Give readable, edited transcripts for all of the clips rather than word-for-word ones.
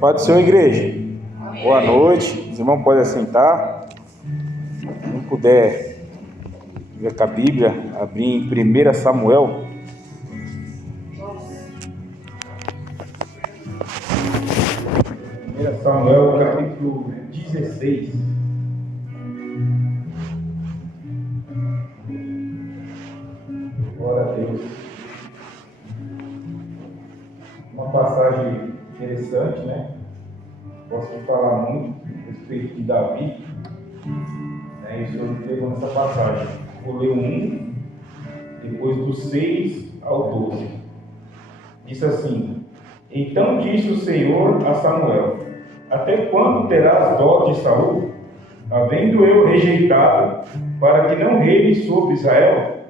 Pai do Senhor, igreja. Boa noite. Os irmãos podem assentar. Quem puder ver com a Bíblia, abrir em 1 Samuel. 1 Samuel, capítulo 16. Glória a Deus. Uma passagem interessante, né? Gosto de falar muito a respeito de Davi, né? E o Senhor me pegou nessa passagem. Vou ler o 1, depois do 6 ao 12. Diz assim: Então disse o Senhor a Samuel: Até quando terás dó de Saul, havendo eu rejeitado, para que não reine sobre Israel?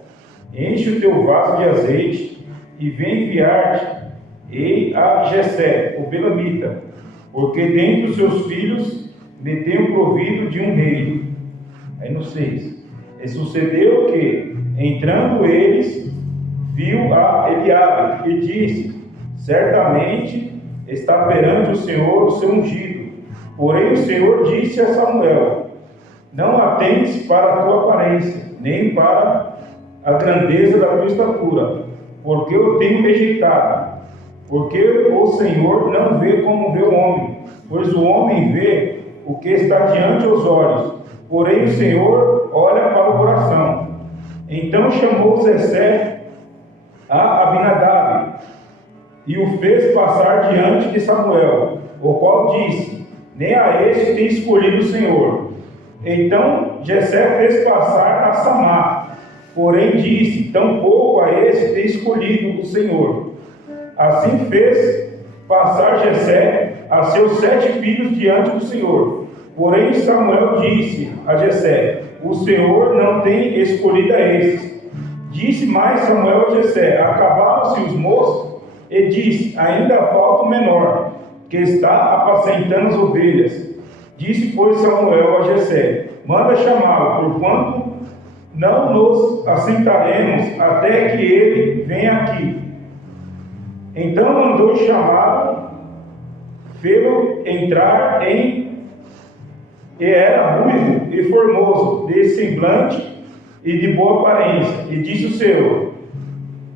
Enche o teu vaso de azeite e vem enviar-te a Jessé, o belamita, porque dentre os seus filhos me tenho provido de um rei. Aí no 6: E sucedeu que, entrando eles, viu a Eliabe e disse: Certamente está perante o Senhor o seu ungido. Porém o Senhor disse a Samuel: Não atentes para a tua aparência, nem para a grandeza da tua estatura, porque eu tenho rejeitado. Porque o Senhor não vê como vê o homem, pois o homem vê o que está diante dos olhos, porém o Senhor olha para o coração. Então chamou Jessé a Abinadab e o fez passar diante de Samuel, o qual disse: Nem a este tem escolhido o Senhor. Então Jessé fez passar a Samá, porém disse: Tampouco a este tem escolhido o Senhor. Assim fez passar Jessé a seus 7 filhos diante do Senhor. Porém Samuel disse a Jessé: O Senhor não tem escolhido a estes. Disse mais Samuel a Jessé: Acabaram-se os moços? E disse: Ainda falta o menor, que está apacentando as ovelhas. Disse, pois, Samuel a Jessé: Manda chamá-lo, porquanto não nos assentaremos até que ele venha aqui. Então mandou chamá-lo, fê-lo entrar e era ruivo e formoso, de semblante e de boa aparência. E disse o Senhor: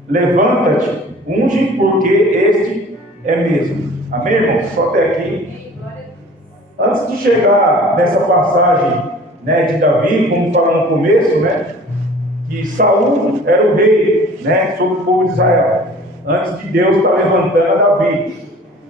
Levanta-te, unge, porque este é mesmo. Amém, irmãos? Só até aqui. Antes de chegar nessa passagem, né, de Davi, como falou no começo, né, que Saul era o rei, né, sobre o povo de Israel, antes de Deus estar levantando Davi.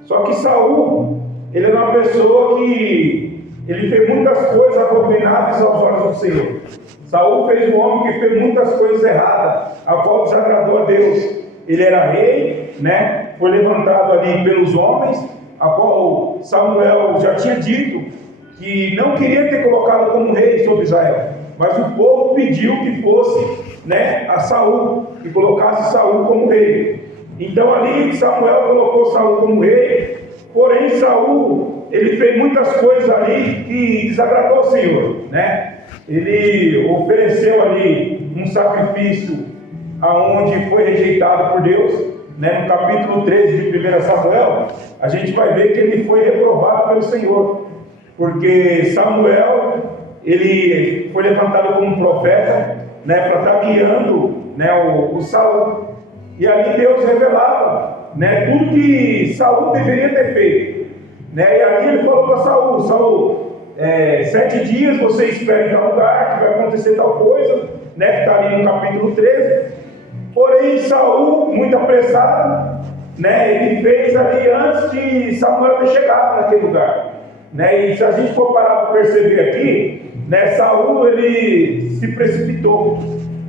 Só que Saul, ele era uma pessoa que ele fez muitas coisas abomináveis aos olhos do Senhor. Saul fez um homem que fez muitas coisas erradas, a qual desagradou a Deus. Ele era rei, né? Foi levantado ali pelos homens, a qual Samuel já tinha dito que não queria ter colocado como rei sobre Israel, mas o povo pediu que fosse, né, a Saul, que colocasse Saul como rei. Então ali Samuel colocou Saul como rei. Porém Saul, ele fez muitas coisas ali que desagradou o Senhor, né? Ele ofereceu ali um sacrifício aonde foi rejeitado por Deus, né? No capítulo 13 de 1 Samuel, a gente vai ver que ele foi reprovado pelo Senhor, porque Samuel, ele foi levantado como profeta, né, para estar guiando, né, o Saul. E ali Deus revelava, né, tudo que Saul deveria ter feito, né? E aqui ele falou para Saul: Saul, 7 dias você espera em tal lugar, que vai acontecer tal coisa, né, que está ali no capítulo 13. Porém Saul, muito apressado, né, ele fez ali antes de Samuel ter chegado naquele lugar, né? E se a gente for parar para perceber aqui, né, Saul, ele se precipitou.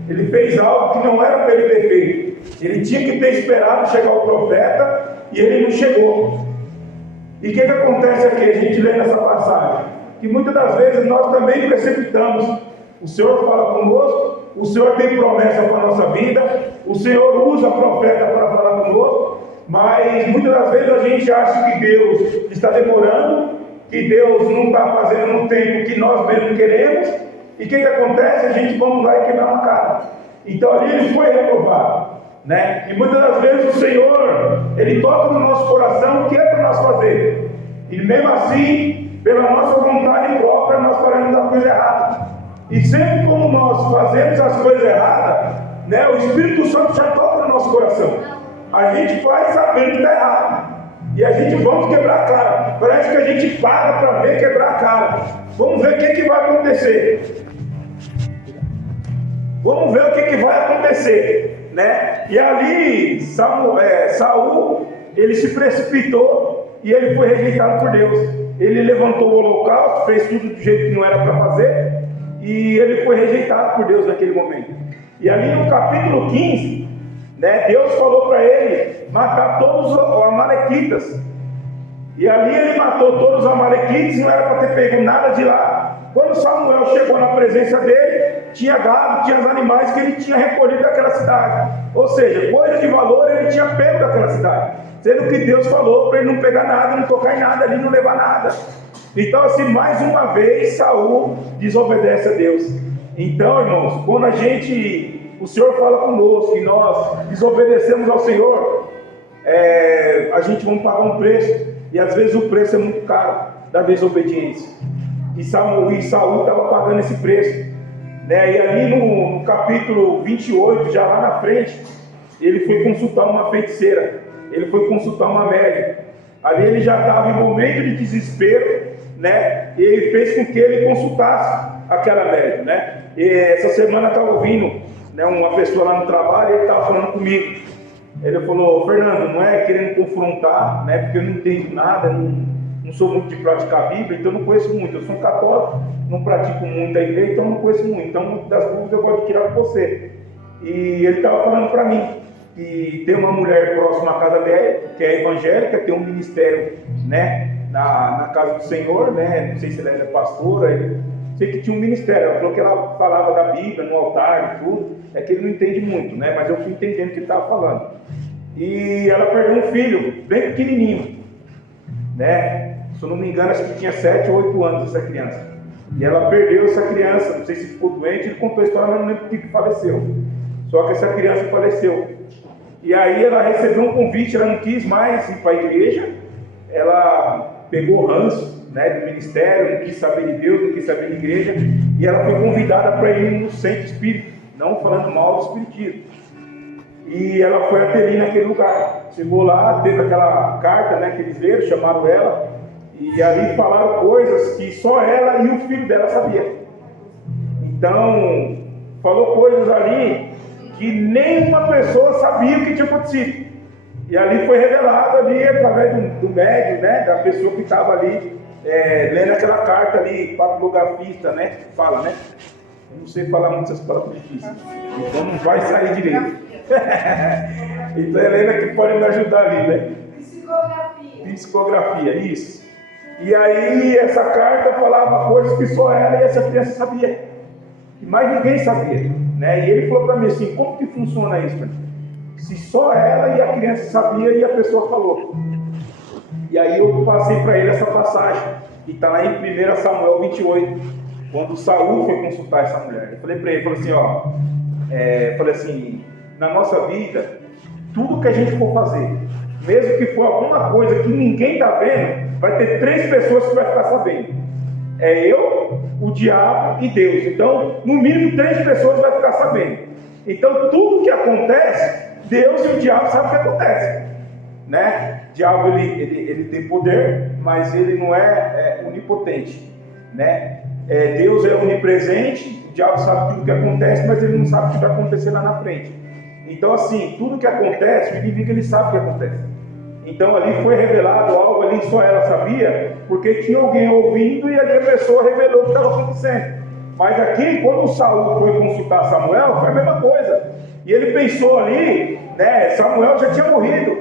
Ele fez algo que não era para ele ter feito. Ele tinha que ter esperado chegar o profeta e ele não chegou. E o que acontece aqui? A gente lê nessa passagem que muitas das vezes nós também precipitamos. O Senhor fala conosco, o Senhor tem promessa para a nossa vida, o Senhor usa profeta para falar conosco, mas muitas das vezes a gente acha que Deus está demorando, que Deus não está fazendo no tempo que nós mesmos queremos. E o que acontece? A gente vamos lá e quebrar uma cara. Então ali ele foi reprovado, né? E muitas das vezes o Senhor, ele toca no nosso coração o que é para nós fazer. E mesmo assim, pela nossa vontade própria, nós faremos a coisa errada. E sempre como nós fazemos as coisas erradas, né, o Espírito Santo já toca no nosso coração. A gente faz sabendo que está errado. E a gente vamos quebrar a cara. Parece que a gente paga para ver quebrar a cara. Vamos ver o que vai acontecer. Vamos ver o que vai acontecer, né? E ali Saul, ele se precipitou e ele foi rejeitado por Deus. Ele levantou o holocausto, fez tudo do jeito que não era para fazer, e ele foi rejeitado por Deus naquele momento. E ali no capítulo 15, né, Deus falou para ele matar todos os amalequitas. E ali ele matou todos os amalequitas, não era para ter pego nada de lá. Quando Samuel chegou na presença dele, tinha gado, tinha os animais que ele tinha recolhido daquela cidade. Ou seja, coisas de valor ele tinha pego daquela cidade. Sendo que Deus falou para ele não pegar nada, não tocar em nada ali, não levar nada. Então assim, mais uma vez, Saul desobedece a Deus. Então, irmãos, quando o Senhor fala conosco e nós desobedecemos ao Senhor, a gente vai pagar um preço. E às vezes o preço é muito caro da desobediência. E Saul estava pagando esse preço, né? E ali no capítulo 28, já lá na frente, ele foi consultar uma feiticeira, ele foi consultar uma médium. Ali ele já estava em momento de desespero, né? E ele fez com que ele consultasse aquela médium, né? E essa semana eu estava ouvindo, né, uma pessoa lá no trabalho, ele estava falando comigo. Ele falou: Fernando, não é querendo confrontar, né? Porque eu não entendo nada, não sou muito de praticar a Bíblia, então eu não conheço muito. Eu sou um católico, não pratico muito a igreja, então eu não conheço muito. Então, muitas das dúvidas eu gosto de tirar com você. E ele estava falando para mim que tem uma mulher próxima à casa dele, que é evangélica, tem um ministério, né, na casa do Senhor, né? Não sei se ela é pastora, sei que tinha um ministério. Ela falou que ela falava da Bíblia no altar e tudo. É que ele não entende muito, né? Mas eu fui entendendo o que ele estava falando. E ela perdeu um filho, bem pequenininho, né? Se eu não me engano, acho que tinha 7 ou 8 anos essa criança. E ela perdeu essa criança, não sei se ficou doente, ele contou a história, mas não lembro porque que faleceu. Só que essa criança faleceu. E aí ela recebeu um convite, ela não quis mais ir para a igreja, ela pegou ranço, né, do ministério, não quis saber de Deus, não quis saber de igreja, e ela foi convidada para ir no centro espírita, não falando mal do espiritismo. E ela foi até ali naquele lugar. Chegou lá, teve aquela carta, né, que eles leram, chamaram ela, e ali falaram coisas que só ela e o filho dela sabiam. Então, falou coisas ali que nenhuma pessoa sabia o que tinha acontecido. E ali foi revelado ali através do médium, né, da pessoa que estava ali lendo aquela carta ali, papilografista, né, fala, né? Eu não sei falar muitas palavras difíceis, então não vai sair direito. Então a Helena que pode me ajudar ali, né? Psicografia, isso. E aí essa carta falava coisas que só ela e essa criança sabia, que mais ninguém sabia, né? E ele falou para mim assim: como que funciona isso, né? Se só ela e a criança sabia e a pessoa falou. E aí eu passei para ele essa passagem, que está lá em 1 Samuel 28, quando Saul foi consultar essa mulher. Eu falei para ele, falei assim, falei assim, na nossa vida, tudo que a gente for fazer, mesmo que for alguma coisa que ninguém está vendo, vai ter 3 pessoas que vai ficar sabendo. É eu, o diabo e Deus. Então, no mínimo 3 pessoas vai ficar sabendo. Então, tudo que acontece, Deus e o diabo sabem o que acontece, né? O diabo ele tem poder, mas ele não é onipotente, né? Deus é onipresente, o diabo sabe tudo o que acontece, mas ele não sabe o que vai acontecer lá na frente. Então, assim, tudo que acontece, o inimigo ele sabe o que acontece. Então ali foi revelado algo ali que só ela sabia, porque tinha alguém ouvindo e ali a pessoa revelou o que estava acontecendo. Mas aqui, quando Saul foi consultar Samuel, foi a mesma coisa. E ele pensou ali, né, Samuel já tinha morrido.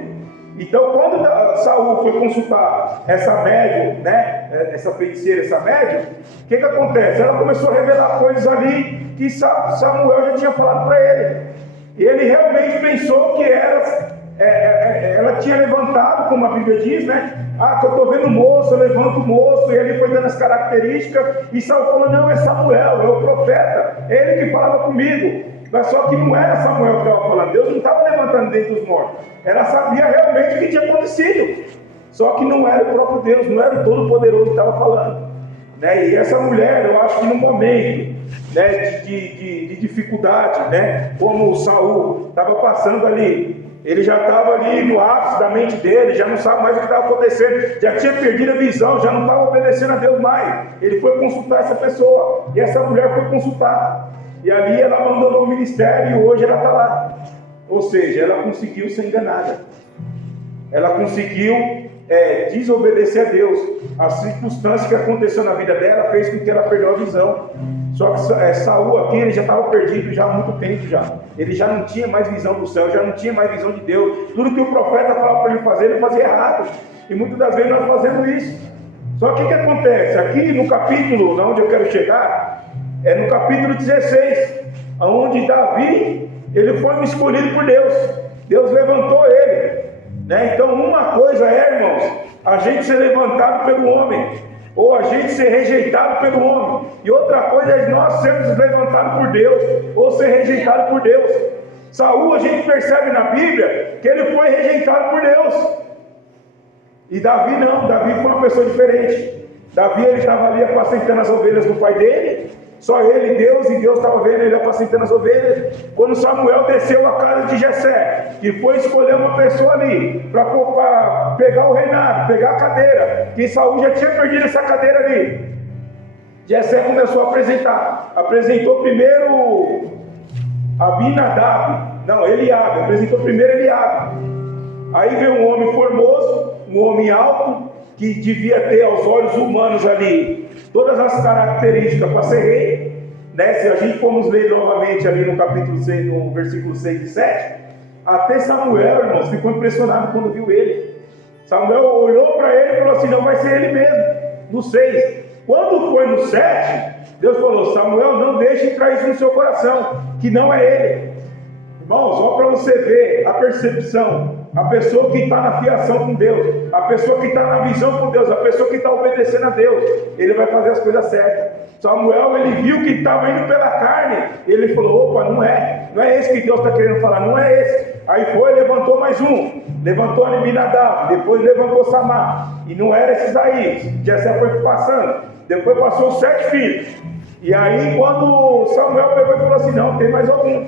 Então quando Saul foi consultar essa médium, né, essa feiticeira, essa médium, o que acontece? Ela começou a revelar coisas ali que Samuel já tinha falado para ele. E ele realmente pensou que ela tinha levantado, como a Bíblia diz, né? Que eu estou vendo o moço, eu levanto o moço, e ele foi dando as características, e Saul falou: não, é Samuel, é o profeta, é ele que falava comigo. Mas só que não era Samuel que estava falando, Deus não estava levantando dentre os mortos, ela sabia realmente o que tinha acontecido. Só que não era o próprio Deus, não era o Todo-Poderoso que estava falando, né? E essa mulher, eu acho que no momento, né, de dificuldade, né, como o Saul estava passando ali, ele já estava ali no ápice da mente dele, já não sabe mais o que estava acontecendo, já tinha perdido a visão, já não estava obedecendo a Deus mais. Ele foi consultar essa pessoa, e essa mulher foi consultar, e ali ela abandonou o ministério, e hoje ela está lá. Ou seja, ela conseguiu ser enganada, ela conseguiu desobedecer a Deus. A circunstância que aconteceu na vida dela fez com que ela perdeu a visão. Só que Saul aqui, ele já estava perdido já há muito tempo já. Ele já não tinha mais visão do céu, já não tinha mais visão de Deus. Tudo que o profeta falava para ele fazia errado. E muitas das vezes nós fazemos isso. Só que o que acontece? Aqui no capítulo, onde eu quero chegar, é no capítulo 16, onde Davi, ele foi escolhido por Deus. Deus levantou ele, né? Então uma coisa irmãos, a gente ser levantado pelo homem, ou a gente ser rejeitado pelo homem, e outra coisa é nós sermos levantados por Deus, ou ser rejeitado por Deus. Saul, a gente percebe na Bíblia que ele foi rejeitado por Deus, e Davi não. Davi foi uma pessoa diferente. Davi, ele estava ali apacentando as ovelhas do pai dele, só ele e Deus estava vendo ele apacentando as ovelhas. Quando Samuel desceu à casa de Jessé, que foi escolher uma pessoa ali para pegar o reinado, pegar a cadeira, que Saul já tinha perdido essa cadeira ali, Jessé começou a apresentou primeiro Eliabe, apresentou primeiro Eliabe. Aí veio um homem formoso, um homem alto, que devia ter aos olhos humanos ali todas as características para ser rei, né? Se a gente formos ler novamente ali no capítulo 6, no versículo 6 e 7, até Samuel, irmãos, ficou impressionado quando viu ele. Samuel olhou para ele e falou assim: não, vai ser ele mesmo. No 6, quando foi no 7, Deus falou: Samuel, não deixe entrar isso no seu coração, que não é ele. Irmãos, só para você ver a percepção, a pessoa que está na fiação com Deus, a pessoa que está na visão com Deus, a pessoa que está obedecendo a Deus, ele vai fazer as coisas certas. Samuel, ele viu que estava indo pela carne, ele falou: opa, não é esse que Deus está querendo falar, não é esse. Aí foi, levantou mais um, levantou Aminadab, depois levantou Samar, e não era esses aí. Jessé foi passando, depois passou os 7 filhos, e aí quando Samuel pegou e falou assim: não, tem mais algum.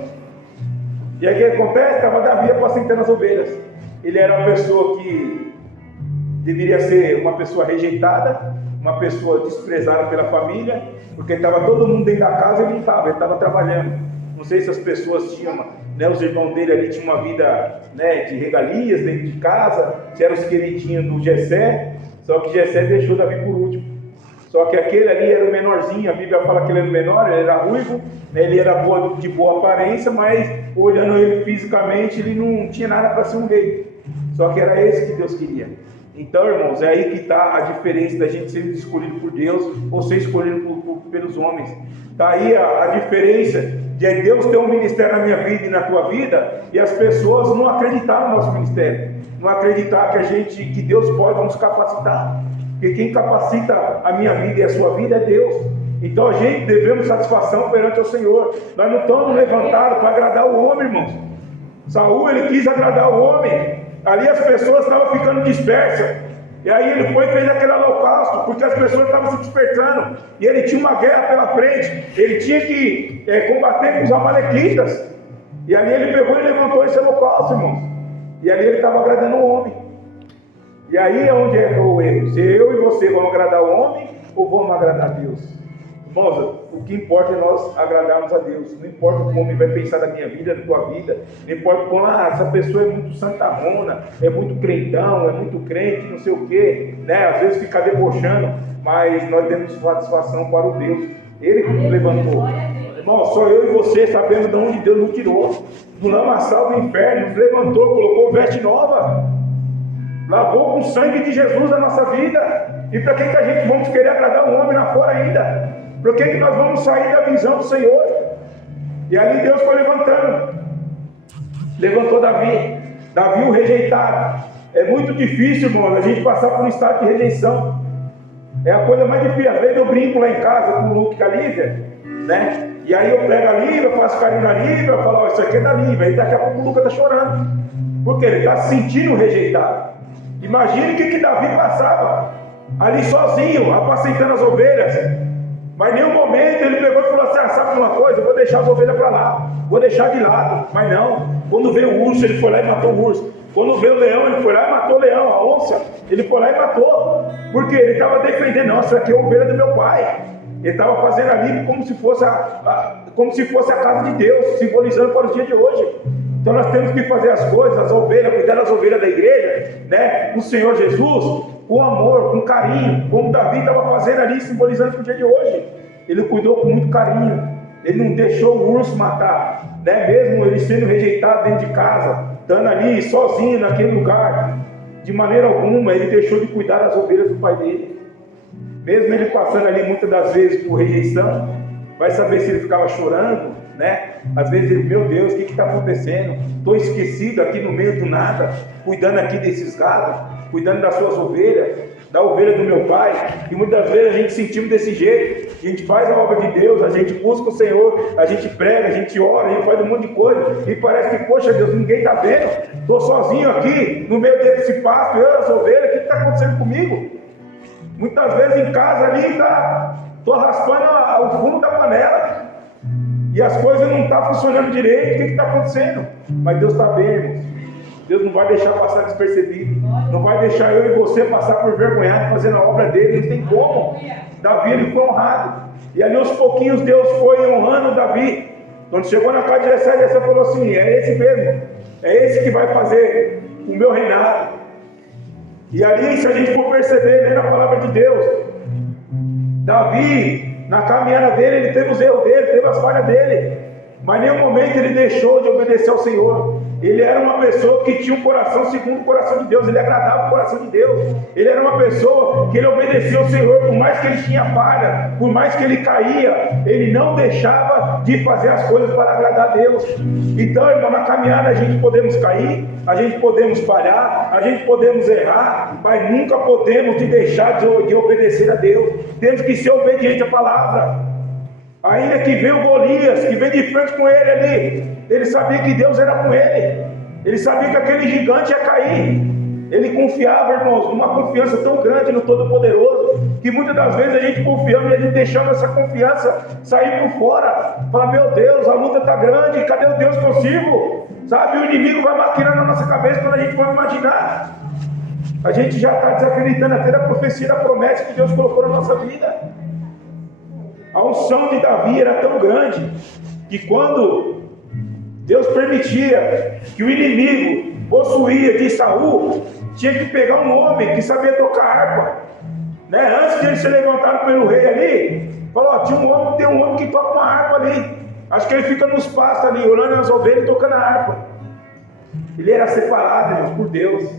E aí o que acontece? Estava Davi apacentando as ovelhas. Ele era uma pessoa que deveria ser uma pessoa rejeitada, uma pessoa desprezada pela família, porque estava todo mundo dentro da casa e ele não ele estava trabalhando. Não sei se as pessoas tinham, né, os irmãos dele ali tinham uma vida, né, de regalias dentro de casa, se eram os queridinhos do Jessé, só que Jessé deixou Davi por último. Só que aquele ali era o menorzinho, a Bíblia fala que ele era o menor, ele era ruivo, ele era de boa aparência, mas olhando ele fisicamente, ele não tinha nada para ser um rei. Só que era esse que Deus queria. Então, irmãos, é aí que está a diferença da gente ser escolhido por Deus ou ser escolhido pelos homens. Está aí a diferença de Deus ter um ministério na minha vida e na tua vida, e as pessoas não acreditar no nosso ministério, não acreditar que Deus pode nos capacitar. Porque quem capacita a minha vida e a sua vida é Deus. Então a gente devemos satisfação perante o Senhor. Nós não estamos levantados para agradar o homem, irmãos. Saul, ele quis agradar o homem. Ali as pessoas estavam ficando dispersas. E aí ele foi e fez aquele holocausto, porque as pessoas estavam se dispersando. E ele tinha uma guerra pela frente. Ele tinha que combater com os amalequitas. E ali ele pegou e levantou esse holocausto, irmãos. E ali ele estava agradando o homem. E aí é onde é o erro. Se eu e você vamos agradar o homem ou vamos agradar a Deus? Irmãos, o que importa é nós agradarmos a Deus. Não importa o que o homem vai pensar da minha vida, da tua vida. Não importa como, essa pessoa é muito santarrona, é muito crentão, é muito crente, não sei o quê, né? Às vezes fica debochando, mas nós demos satisfação para o Deus. Ele que nos levantou. Irmão, só eu e você sabemos de onde Deus nos tirou. Do lamaçal do inferno, nos levantou, colocou veste nova. Lavou com o sangue de Jesus a nossa vida. E para que a gente vamos querer agradar o homem lá fora ainda? Por que nós vamos sair da visão do Senhor? E ali Deus foi levantando. Levantou Davi. Davi o rejeitado. É muito difícil, irmão, a gente passar por um estado de rejeição. É a coisa mais difícil. Às vezes eu brinco lá em casa com o Luke e a Lívia, né? E aí eu pego a Lívia, faço carinho na Lívia, eu falo: isso aqui é da Lívia. E daqui a pouco o Lucas está chorando. Porque ele está se sentindo rejeitado. Imagine o que Davi passava ali sozinho, apacentando as ovelhas. Mas em nenhum momento ele pegou e falou assim: ah, sabe uma coisa, eu vou deixar as ovelhas para lá, vou deixar de lado. Mas não, quando veio o urso, ele foi lá e matou o urso. Quando veio o leão, ele foi lá e matou o leão. A onça, ele foi lá e matou. Porque ele estava defendendo: não, essa aqui é a ovelha do meu pai. Ele estava fazendo ali como se fosse a casa de Deus, simbolizando para os dias de hoje. Então nós temos que fazer as coisas, as ovelhas, cuidar das ovelhas da igreja, né? O Senhor Jesus, com amor, com carinho, como Davi estava fazendo ali, simbolizando para o dia de hoje. Ele cuidou com muito carinho, ele não deixou o urso matar, né? Mesmo ele sendo rejeitado dentro de casa, estando ali sozinho naquele lugar, de maneira alguma ele deixou de cuidar das ovelhas do pai dele. Mesmo ele passando ali muitas das vezes por rejeição, vai saber se ele ficava chorando, né? Às vezes ele, meu Deus, o que está acontecendo? Estou esquecido aqui no meio do nada, cuidando aqui desses gados, cuidando das suas ovelhas, da ovelha do meu pai. E muitas vezes a gente sentimos desse jeito, a gente faz a obra de Deus, a gente busca o Senhor, a gente prega, a gente ora, a gente faz um monte de coisa, e parece que, poxa Deus, ninguém está vendo, estou sozinho aqui, no meio desse pasto, eu e as ovelhas, o que está acontecendo comigo? Muitas vezes em casa ali, estou raspando o fundo da panela, e as coisas não estão funcionando direito, o que está acontecendo? Mas Deus está bem, irmãos. Deus não vai deixar passar despercebido, não vai deixar eu e você passar por vergonhado fazendo a obra dele, não tem como. Davi, ele foi honrado, e ali aos pouquinhos Deus foi honrando Davi. Quando chegou na casa de Jessé falou assim: é esse mesmo, é esse que vai fazer o meu reinado. E ali, se a gente for perceber, lendo a palavra de Deus, Davi, na caminhada dele, ele teve os erros dele, teve as falhas dele, mas em nenhum momento ele deixou de obedecer ao Senhor. Ele era uma pessoa que tinha um coração segundo o coração de Deus, ele agradava o coração de Deus. Ele era uma pessoa que ele obedecia ao Senhor, por mais que ele tinha falha, por mais que ele caía, ele não deixava de fazer as coisas para agradar a Deus. Então, irmão, na caminhada a gente podemos cair, a gente podemos falhar, a gente podemos errar, mas nunca podemos deixar de obedecer a Deus. Temos que ser obedientes à palavra. Ainda que veio Golias, que veio de frente com ele ali, ele sabia que Deus era com ele, ele sabia que aquele gigante ia cair. Ele confiava, irmãos, numa confiança tão grande no Todo-Poderoso, que muitas das vezes a gente confiando e a gente deixando essa confiança sair por fora. Fala: meu Deus, a luta está grande, cadê o Deus que eu sirvo? Sabe, o inimigo vai maquinando na nossa cabeça quando a gente vai imaginar. A gente já está desacreditando até da profecia, da promessa que Deus colocou na nossa vida. A unção de Davi era tão grande que quando Deus permitia que o inimigo possuía de Saul, tinha que pegar um homem que sabia tocar harpa, né? Antes de ele ser levantado pelo rei ali, falou: ó, tem um homem que toca uma harpa ali, acho que ele fica nos pastos ali, olhando as ovelhas e tocando a harpa. Ele era separado, irmão, por Deus.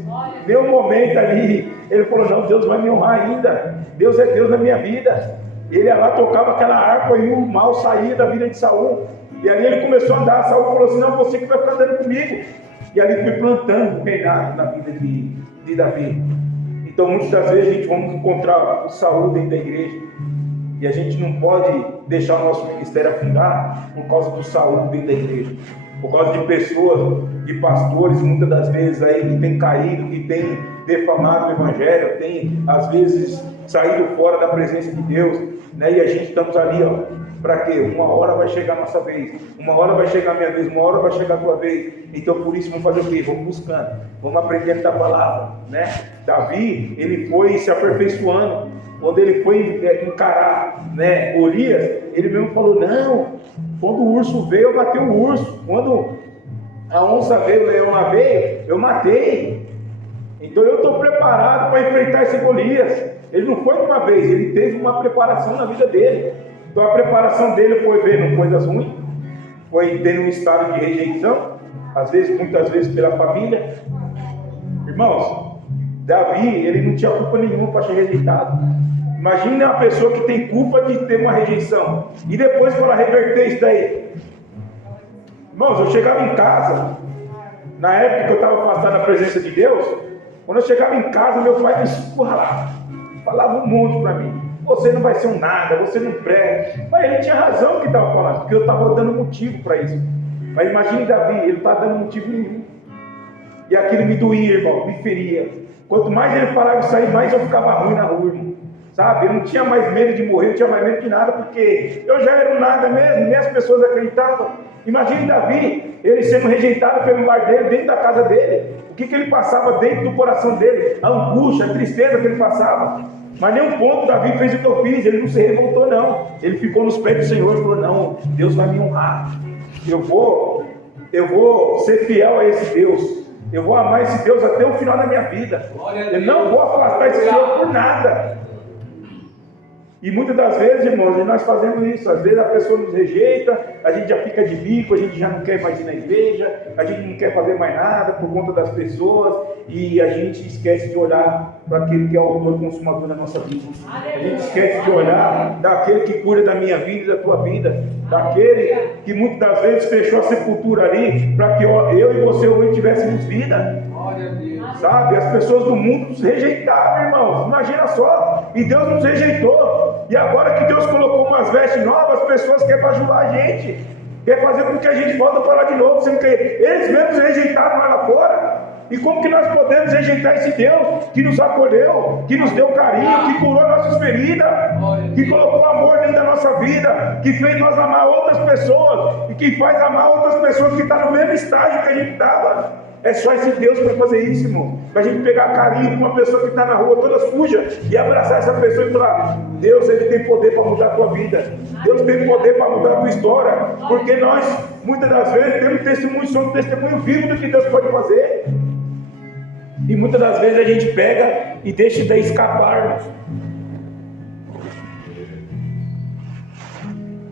Deu um momento ali, ele falou: não, Deus vai me honrar ainda, Deus é Deus na minha vida. Ele ia lá, tocava aquela harpa e o mal saía da vida de Saul. E ali ele começou a andar. Saul falou assim: não, você que vai ficar andando comigo. E ali foi plantando o reinado na vida de Davi. Então muitas das vezes a gente vamos encontrar o Saul dentro da igreja, e a gente não pode deixar o nosso ministério afundar por causa do Saul dentro da igreja, por causa de pessoas, de pastores, muitas das vezes aí que tem caído, que tem defamado o evangelho, tem às vezes saído fora da presença de Deus, né? E a gente estamos ali, ó, para quê? Uma hora vai chegar a nossa vez, uma hora vai chegar a minha vez, uma hora vai chegar a tua vez. Então por isso vamos fazer o quê? Vamos buscando, vamos aprendendo da palavra, né? Davi, ele foi se aperfeiçoando. Quando ele foi encarar, né, Golias, ele mesmo falou: não, quando o urso veio, eu matei o urso. Quando a onça veio, o leão lá veio, eu matei. Então eu estou preparado para enfrentar esse Golias. Ele não foi de uma vez, ele teve uma preparação na vida dele. Então a preparação dele foi vendo coisas ruins, foi tendo um estado de rejeição, às vezes, muitas vezes pela família. Irmãos, Davi, ele não tinha culpa nenhuma para ser rejeitado. Imagine uma pessoa que tem culpa de ter uma rejeição, e depois para reverter isso daí. Irmãos, eu chegava em casa, na época que eu estava afastado da presença de Deus, quando eu chegava em casa, meu pai me escurralava, falava um monte para mim: você não vai ser um nada, você não presta. Mas ele tinha razão que estava falando, porque eu estava dando motivo para isso. Mas imagine Davi, ele não está dando motivo nenhum. E aquilo me doía, irmão, me feria. Quanto mais ele falava isso aí, mais eu ficava ruim na rua, irmão. Sabe? Eu não tinha mais medo de morrer, não tinha mais medo de nada, porque eu já era um nada mesmo, nem as pessoas acreditavam. Imagine Davi, ele sendo rejeitado pelo lar dele, dentro da casa dele. O que ele passava dentro do coração dele? A angústia, a tristeza que ele passava. Mas nenhum ponto Davi fez o que eu fiz, ele não se revoltou não. Ele ficou nos pés do Senhor e falou, não, Deus vai me honrar. Eu vou ser fiel a esse Deus. Eu vou amar esse Deus até o final da minha vida. Eu não vou afastar esse Senhor por nada. E muitas das vezes, irmãos, nós fazemos isso. Às vezes a pessoa nos rejeita, a gente já fica de bico, a gente já não quer mais ir na igreja, a gente não quer fazer mais nada por conta das pessoas, e a gente esquece de olhar para aquele que é o autor e consumador da nossa vida. A gente esquece de olhar daquele que cuida da minha vida e da tua vida, daquele que muitas das vezes fechou a sepultura ali para que eu e você hoje tivéssemos vida. Sabe, as pessoas do mundo nos rejeitaram, irmãos. Imagina só, e Deus nos rejeitou. E agora que Deus colocou umas vestes novas, as pessoas querem bajular a gente, quer fazer com que a gente volte a falar de novo, sendo que eles mesmos rejeitaram lá fora. E como que nós podemos rejeitar esse Deus que nos acolheu, que nos deu carinho, que curou nossas feridas, que colocou amor dentro da nossa vida, que fez nós amar outras pessoas e que faz amar outras pessoas que estão no mesmo estágio que a gente estava? É só esse Deus para fazer isso, irmão. Para a gente pegar carinho com uma pessoa que está na rua toda suja e abraçar essa pessoa e falar: Deus, Ele tem poder para mudar a tua vida. Deus tem poder para mudar a tua história. Porque nós, muitas das vezes, temos testemunho, somos testemunho vivo do que Deus pode fazer. E muitas das vezes a gente pega e deixa daí escapar, irmãos.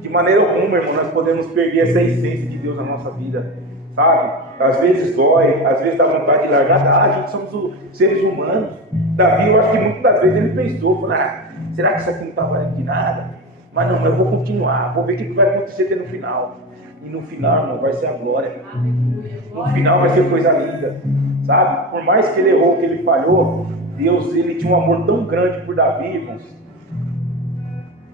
De maneira alguma, irmão, nós podemos perder essa essência de Deus na nossa vida. Sabe? Às vezes dói, às vezes dá vontade de largar, a gente somos seres humanos. Davi, eu acho que muitas das vezes ele pensou, falou, será que isso aqui não está valendo de nada? Mas não, eu vou continuar, vou ver o que vai acontecer no final. E no final, irmão, vai ser a glória. No final vai ser coisa linda, sabe? Por mais que ele errou, que ele falhou, Deus, ele tinha um amor tão grande por Davi, irmãos,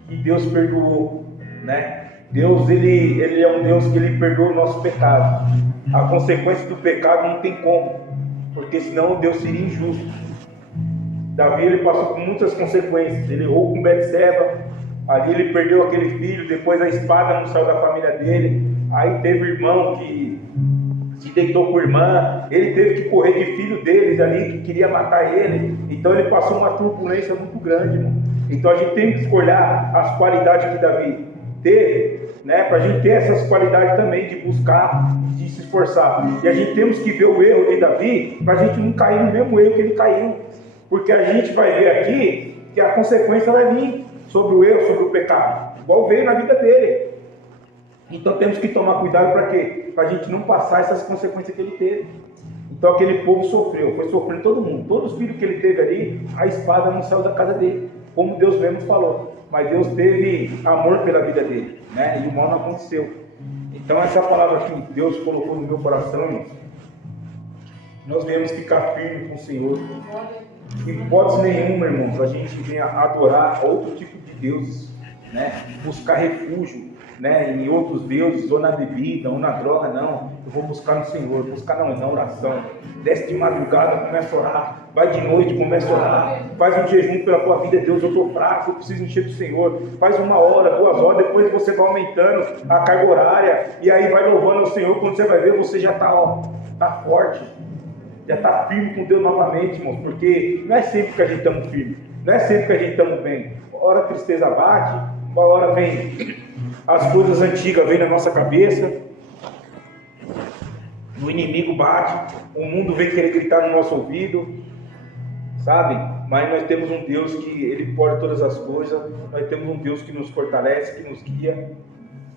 que Deus perdoou, né? Deus, ele é um Deus que ele perdoa o nosso pecado. A consequência do pecado não tem como, porque senão Deus seria injusto. Davi, ele passou por muitas consequências. Ele errou com Betseba, ali ele perdeu aquele filho, depois a espada não saiu da família dele. Aí teve irmão que se deitou com a irmã, ele teve que correr de filho deles ali, que queria matar ele. Então ele passou uma turbulência muito grande, irmão. Então a gente tem que olhar as qualidades que Davi teve, né, para a gente ter essas qualidades também de buscar, de se esforçar. E a gente temos que ver o erro de Davi para a gente não cair no mesmo erro que ele caiu, porque a gente vai ver aqui que a consequência vai vir sobre o erro, sobre o pecado, igual veio na vida dele. Então temos que tomar cuidado para quê? Para a gente não passar essas consequências que ele teve. Então aquele povo sofreu, foi sofrendo todo mundo, todos os filhos que ele teve ali, a espada não saiu da casa dele, como Deus mesmo falou. Mas Deus teve amor pela vida dele, né? E o mal não aconteceu. Então essa palavra que Deus colocou no meu coração, irmãos, nós viemos ficar firmes com o Senhor. Em hipótese nenhuma, irmãos, a gente venha adorar outro tipo de deuses, né? Buscar refúgio, né, em outros deuses, ou na bebida, ou na droga, não. Eu vou buscar no Senhor, buscar na oração. Desce de madrugada, começa a orar. Vai de noite, começa a orar. Faz um jejum pela tua vida. Deus, eu estou fraco, eu preciso encher do Senhor. Faz 1 hora, 2 horas, depois você vai aumentando a carga horária, e aí vai louvando ao Senhor. Quando você vai ver, você já está forte, já está firme com Deus novamente, irmãos, porque não é sempre que a gente estamos firmes, não é sempre que a gente estamos bem. Uma hora a tristeza bate, uma hora vem as coisas antigas, vem na nossa cabeça, o inimigo bate, o mundo vem querer gritar no nosso ouvido, sabe? Mas nós temos um Deus que Ele pode todas as coisas, nós temos um Deus que nos fortalece, que nos guia,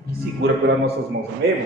que segura pelas nossas mãos, amém?